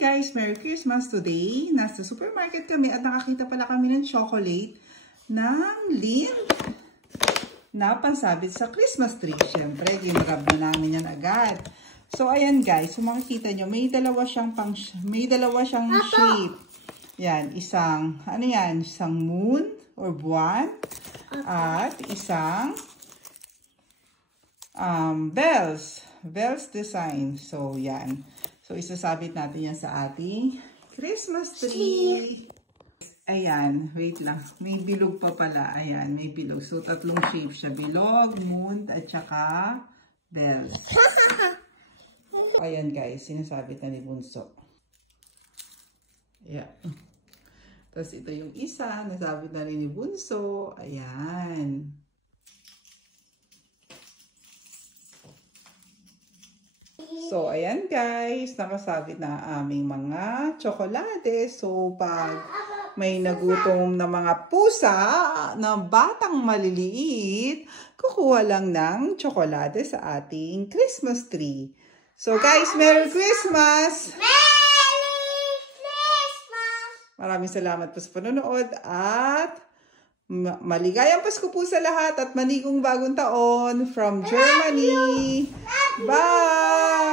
guys! Merry Christmas! Today, nasa supermarket kami at nakakita pala kami ng chocolate ng lint na pansabit sa Christmas tree. Siyempre, ginrab na namin yan agad. So, ayan guys, kung makikita nyo, may dalawa siyang shape. Yan, isang moon or buwan at isang bells design. So, yan. So, isasabit natin yan sa ating Christmas tree. Ayan, wait lang. May bilog pa pala. Ayan, may bilog. So, tatlong shape siya. Bilog, moon, at saka bells. Ayan guys, sinasabit na ni Bunso. Ayan. Tapos ito yung isa, nasabit na rin ni Bunso. Ayan. So, ayan guys, nakasabit na aming mga tsokolate. So, pag may nagutom na mga pusa na batang maliliit, kukuha lang ng tsokolate sa ating Christmas tree. So, guys, Merry Christmas! Merry Christmas! Maraming salamat po sa panonood at maligayang Pasko po sa lahat at manigong bagong taon from Germany. Bye!